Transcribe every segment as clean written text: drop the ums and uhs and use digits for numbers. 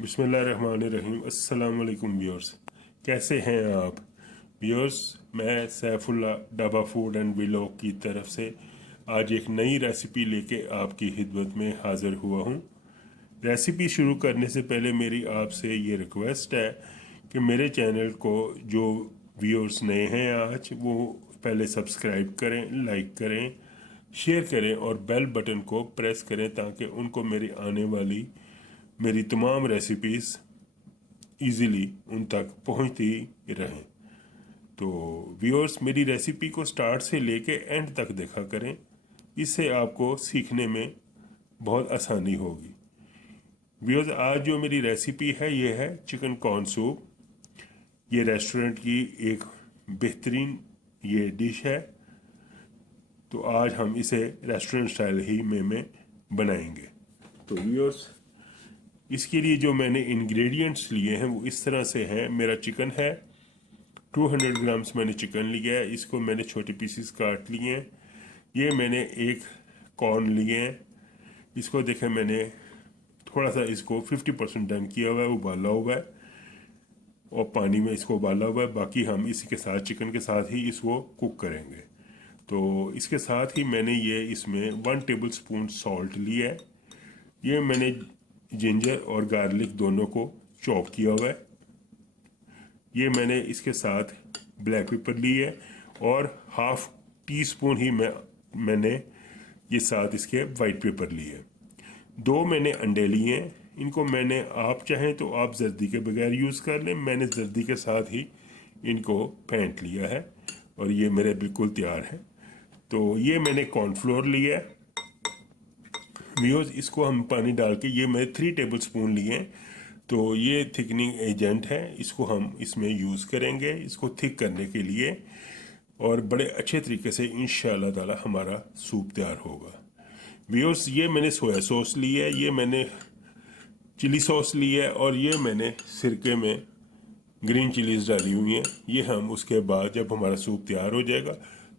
बिस्मिल्लाहिर्रहमानिर्रहीम। अस्सलाम वालेकुम व्यूअर्स, कैसे हैं आप व्यूअर्स? मैं सैफुल्ला डाबा फूड एंड व्लॉग की तरफ से आज एक नई रेसिपी लेके आपकी खिदमत में हाज़िर हुआ हूँ। रेसिपी शुरू करने से पहले मेरी आपसे ये रिक्वेस्ट है कि मेरे चैनल को जो व्यूअर्स नए हैं आज वो पहले सब्सक्राइब करें, लाइक करें, शेयर करें और बेल बटन को प्रेस करें ताकि उनको मेरी आने वाली मेरी तमाम रेसिपीज़ इजीली उन तक पहुंचती रहें। तो व्यूअर्स, मेरी रेसिपी को स्टार्ट से लेके एंड तक देखा करें, इससे आपको सीखने में बहुत आसानी होगी। व्यूअर्स, आज जो मेरी रेसिपी है ये है चिकन कॉर्न सूप। ये रेस्टोरेंट की एक बेहतरीन ये डिश है, तो आज हम इसे रेस्टोरेंट स्टाइल ही में बनाएंगे। तो व्यूअर्स, इसके लिए जो मैंने इंग्रेडिएंट्स लिए हैं वो इस तरह से हैं। मेरा चिकन है 200 ग्राम्स, मैंने चिकन लिया है, इसको मैंने छोटे पीसेस काट लिए हैं। ये मैंने एक कॉर्न लिए हैं, इसको देखें मैंने थोड़ा सा इसको 50% डन किया हुआ है, उबाला हुआ है और पानी में इसको उबाला हुआ है। बाकी हम इसी के साथ चिकन के साथ ही इसको कुक करेंगे। तो इसके साथ ही मैंने ये इसमें 1 टेबल स्पून सॉल्ट लिया है। ये मैंने जिंजर और गार्लिक दोनों को चॉप किया हुआ है। ये मैंने इसके साथ ब्लैक पेपर ली है और हाफ टी स्पून ही मैंने ये साथ इसके वाइट पेपर लिए। 2 मैंने अंडे लिए हैं, इनको मैंने आप चाहें तो आप जर्दी के बगैर यूज़ कर लें, मैंने जर्दी के साथ ही इनको फेंट लिया है और ये मेरे बिल्कुल तैयार है। तो ये मैंने कॉर्नफ्लोर लिया है व्यूअर्स, इसको हम पानी डाल के, ये मैं 3 टेबल स्पून लिए हैं। तो ये थिकनिंग एजेंट है, इसको हम इसमें यूज़ करेंगे इसको थिक करने के लिए और बड़े अच्छे तरीके से इंशाल्लाह ताला हमारा सूप तैयार होगा। व्यूअर्स, ये मैंने सोया सॉस ली है, ये मैंने चिली सॉस ली है और ये मैंने सिरके में ग्रीन चिलीज डाली हुई हैं। ये हम उसके बाद जब हमारा सूप तैयार हो जाएगा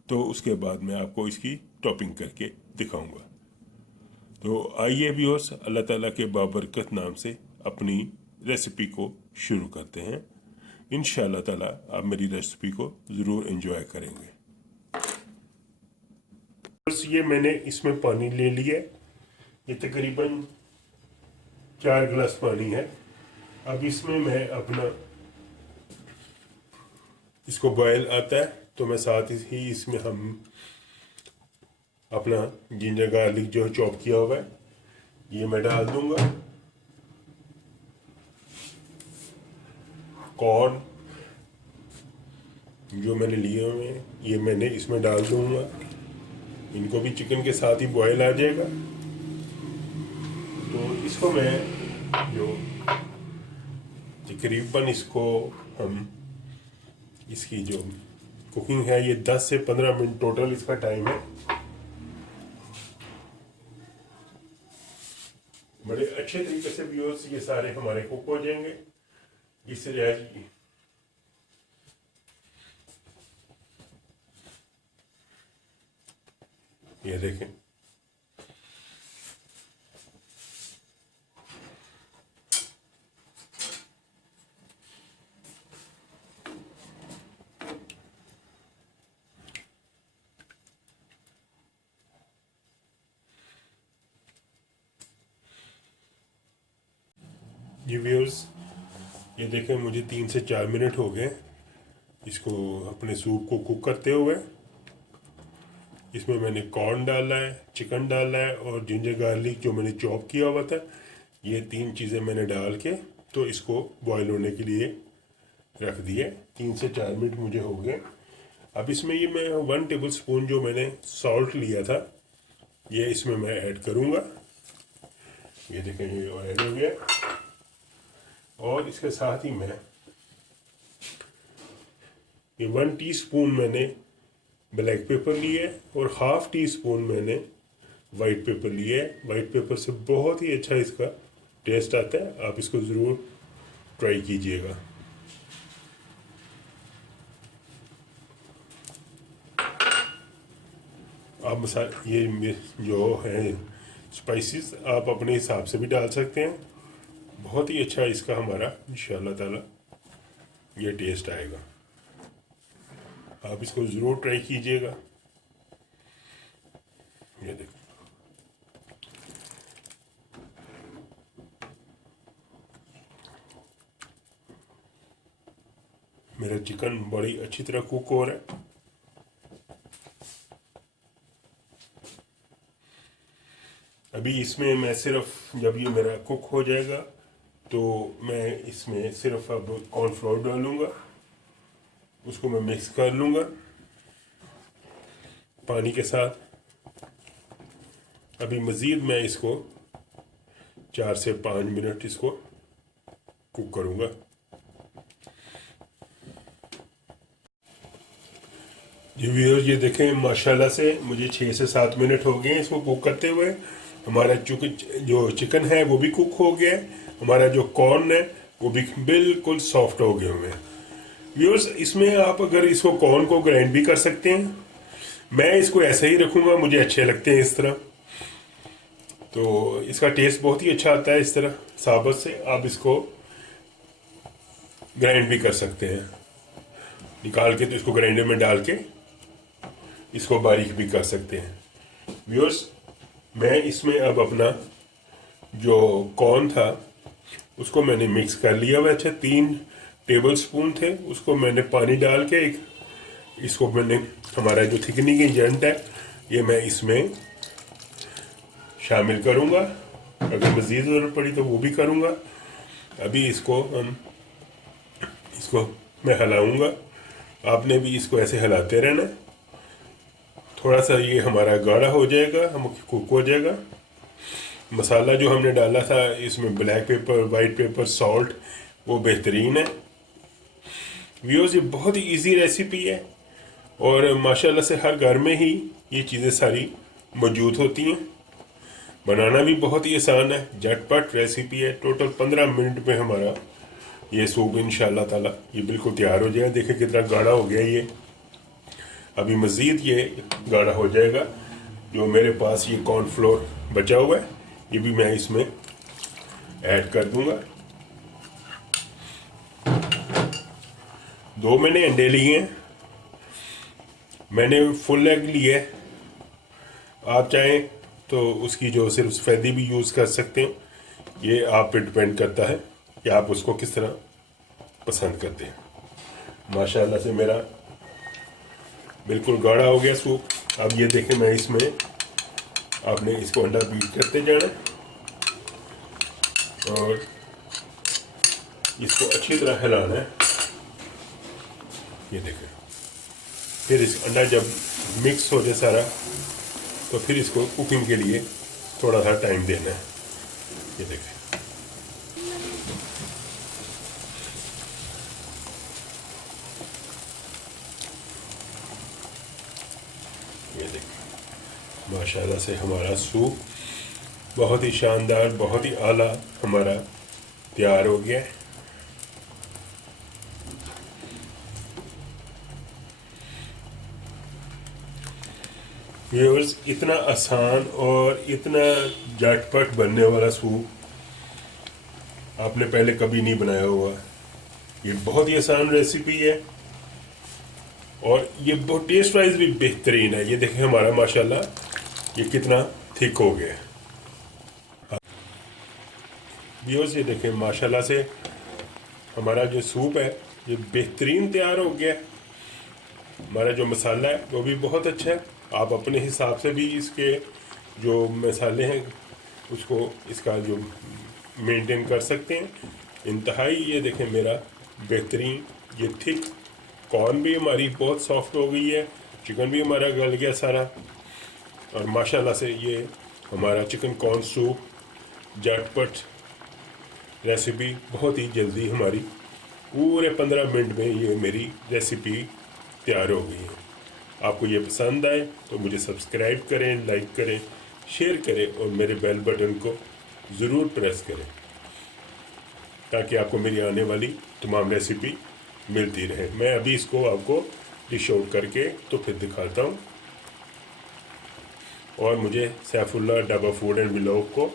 तो उसके बाद मैं आपको इसकी टॉपिंग करके दिखाऊंगा। तो आइए व्यूअर्स, अल्लाह ताला के बाबरकत नाम से अपनी रेसिपी को शुरू करते हैं। इंशाअल्लाह ताला आप मेरी रेसिपी को ज़रूर एंजॉय करेंगे। बस ये मैंने इसमें पानी ले लिया, ये तकरीबन 4 गिलास पानी है। अब इसमें मैं अपना, इसको बॉयल आता है तो मैं साथ ही इसमें हम अपना जिंजर गार्लिक जो चॉप किया हुआ है ये मैं डाल दूंगा। कॉर्न जो मैंने लिए हुए हैं ये मैंने इसमें डाल दूंगा, इनको भी चिकन के साथ ही बॉयल आ जाएगा। तो इसको मैं जो तकरीबन इसको हम इसकी जो कुकिंग है ये 10 से 15 मिनट टोटल इसका टाइम है। बड़े अच्छे तरीके से व्यूअर्स ये सारे हमारे कुक हो जाएंगे। इससे जाए ये देखें, ये व्यूअर्स ये देखें, मुझे 3 से 4 मिनट हो गए इसको अपने सूप को कुक करते हुए। इसमें मैंने कॉर्न डाला है, चिकन डाला है और जिंजर गार्लिक जो मैंने चॉप किया हुआ था, ये 3 चीज़ें मैंने डाल के तो इसको बॉईल होने के लिए रख दिए। 3 से 4 मिनट मुझे हो गए। अब इसमें ये मैं 1 टेबल स्पून जो मैंने सॉल्ट लिया था ये इसमें मैं ऐड करूँगा। ये देखें, ये ऐड हो गया और इसके साथ ही मैं ये 1 टीस्पून मैंने ब्लैक पेपर लिए और हाफ टी स्पून मैंने वाइट पेपर लिए। वाइट पेपर से बहुत ही अच्छा इसका टेस्ट आता है, आप इसको ज़रूर ट्राई कीजिएगा। आप मसाले ये जो है स्पाइसेस आप अपने हिसाब से भी डाल सकते हैं। बहुत ही अच्छा इसका हमारा इंशाल्लाह ताला ये टेस्ट आएगा। आप इसको ज़रूर ट्राई कीजिएगा। ये देखो, मेरा चिकन बड़ी अच्छी तरह कुक हो रहा है। अभी इसमें मैं सिर्फ, जब ये मेरा कुक हो जाएगा तो मैं इसमें सिर्फ अब कॉर्नफ्लोर डालूंगा, उसको मैं मिक्स कर लूँगा पानी के साथ। अभी मज़ीद मैं इसको 4 से 5 मिनट इसको कुक करूँगा। जी व्यूअर्स, ये देखें माशाल्लाह से मुझे 6 से 7 मिनट हो गए इसको कुक करते हुए। हमारा जो चिकन है वो भी कुक हो गया है, हमारा जो कॉर्न है वो भी बिल्कुल सॉफ्ट हो गए हुए हैं। व्यूअर्स, इसमें आप अगर इसको कॉर्न को ग्राइंड भी कर सकते हैं, मैं इसको ऐसे ही रखूँगा, मुझे अच्छे लगते हैं इस तरह। तो इसका टेस्ट बहुत ही अच्छा आता है इस तरह साबुत से। आप इसको ग्राइंड भी कर सकते हैं, निकाल के तो इसको ग्राइंडर में डाल के इसको बारीक भी कर सकते हैं। व्यूअर्स, मैं इसमें अब अपना जो कॉर्न था उसको मैंने मिक्स कर लिया हुआ। अच्छा, 3 टेबल स्पून थे, उसको मैंने पानी डाल के इसको मैंने, हमारा जो थिकनिंग एजेंट है ये मैं इसमें शामिल करूँगा। अगर मज़ीद ज़रूरत पड़ी तो वो भी करूँगा। अभी इसको मैं हिलाऊँगा, आपने भी इसको ऐसे हिलाते रहना। थोड़ा सा ये हमारा गाढ़ा हो जाएगा, हम कुक हो जाएगा। मसाला जो हमने डाला था इसमें black pepper, white paper, salt, वो बेहतरीन है। व्यूअर्स, ये बहुत ही इजी रेसिपी है और माशाल्लाह से हर घर में ही ये चीज़ें सारी मौजूद होती हैं। बनाना भी बहुत ही आसान है, झटपट रेसिपी है। टोटल 15 मिनट में हमारा ये सूप इंशाल्लाह ताला ये बिल्कुल तैयार हो जाएगा। देखें कितना गाढ़ा हो गया ये। अभी मज़ीद ये गाढ़ा हो जाएगा। जो मेरे पास ये कॉर्नफ्लोर बचा हुआ है ये भी मैं इसमें ऐड कर दूंगा। 2 मैंने अंडे लिए हैं, मैंने फुल एग लिए है। आप चाहें तो उसकी जो सिर्फ सफ़ेदी भी यूज़ कर सकते हैं, ये आप पे डिपेंड करता है कि आप उसको किस तरह पसंद करते हैं। माशाल्लाह से मेरा बिल्कुल गाढ़ा हो गया सूप। अब ये देखें, मैं इसमें, आपने इसको अंडा बीट करते जाना और इसको अच्छी तरह हिलाना है। ये देखें, फिर इस अंडा जब मिक्स हो जाए सारा तो फिर इसको कुकिंग के लिए थोड़ा सा टाइम देना है। ये देखें, ये देखें माशाल्लाह से हमारा सूप बहुत ही शानदार, बहुत ही आला हमारा तैयार हो गया है। व्यूअर्स, इतना आसान और इतना झटपट बनने वाला सूप आपने पहले कभी नहीं बनाया होगा। ये बहुत ही आसान रेसिपी है और ये बहुत टेस्ट वाइज भी बेहतरीन है। ये देखें हमारा माशाल्लाह ये कितना थिक हो गया है। व्यूअर्स, ये देखें माशाल्लाह से हमारा जो सूप है ये बेहतरीन तैयार हो गया है। हमारा जो मसाला है वो भी बहुत अच्छा है। आप अपने हिसाब से भी इसके जो मसाले हैं उसको, इसका जो मेंटेन कर सकते हैं। इंतहाई ये देखें मेरा बेहतरीन, ये थिक कॉर्न भी हमारी बहुत सॉफ्ट हो गई है, चिकन भी हमारा गल गया सारा। और माशाल्लाह से ये हमारा चिकन कॉर्न सूप झटपट रेसिपी बहुत ही जल्दी हमारी पूरे 15 मिनट में ये मेरी रेसिपी तैयार हो गई है। आपको ये पसंद आए तो मुझे सब्सक्राइब करें, लाइक करें, शेयर करें और मेरे बेल बटन को ज़रूर प्रेस करें ताकि आपको मेरी आने वाली तमाम रेसिपी मिलती रहे। मैं अभी इसको आपको डिश आउट करके तो फिर दिखाता हूँ। और मुझे Saifullah dhaba food and vlog को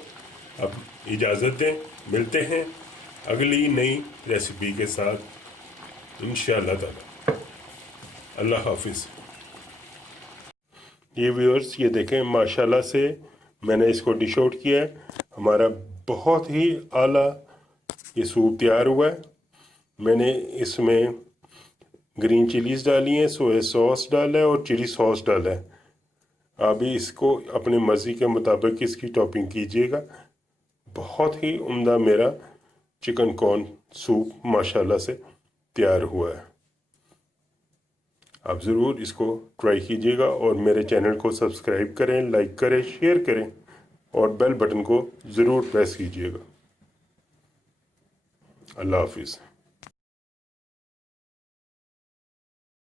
अब इजाज़त दें। मिलते हैं अगली नई रेसिपी के साथ इंशाअल्लाह ताला। अल्लाह हाफिज़। ये व्यूअर्स, ये देखें माशाल्लाह से मैंने इसको डिश आउट किया है। हमारा बहुत ही आला ये सूप तैयार हुआ है। मैंने इसमें ग्रीन चिलीज डाली हैं, सोया सॉस डाला है और चिली सॉस डाला है। आप भी इसको अपने मर्ज़ी के मुताबिक इसकी टॉपिंग कीजिएगा। बहुत ही उम्दा मेरा चिकन कॉर्न सूप माशाल्लाह से तैयार हुआ है। आप ज़रूर इसको ट्राई कीजिएगा और मेरे चैनल को सब्सक्राइब करें, लाइक करें, शेयर करें और बेल बटन को ज़रूर प्रेस कीजिएगा। अल्लाह हाफिज़।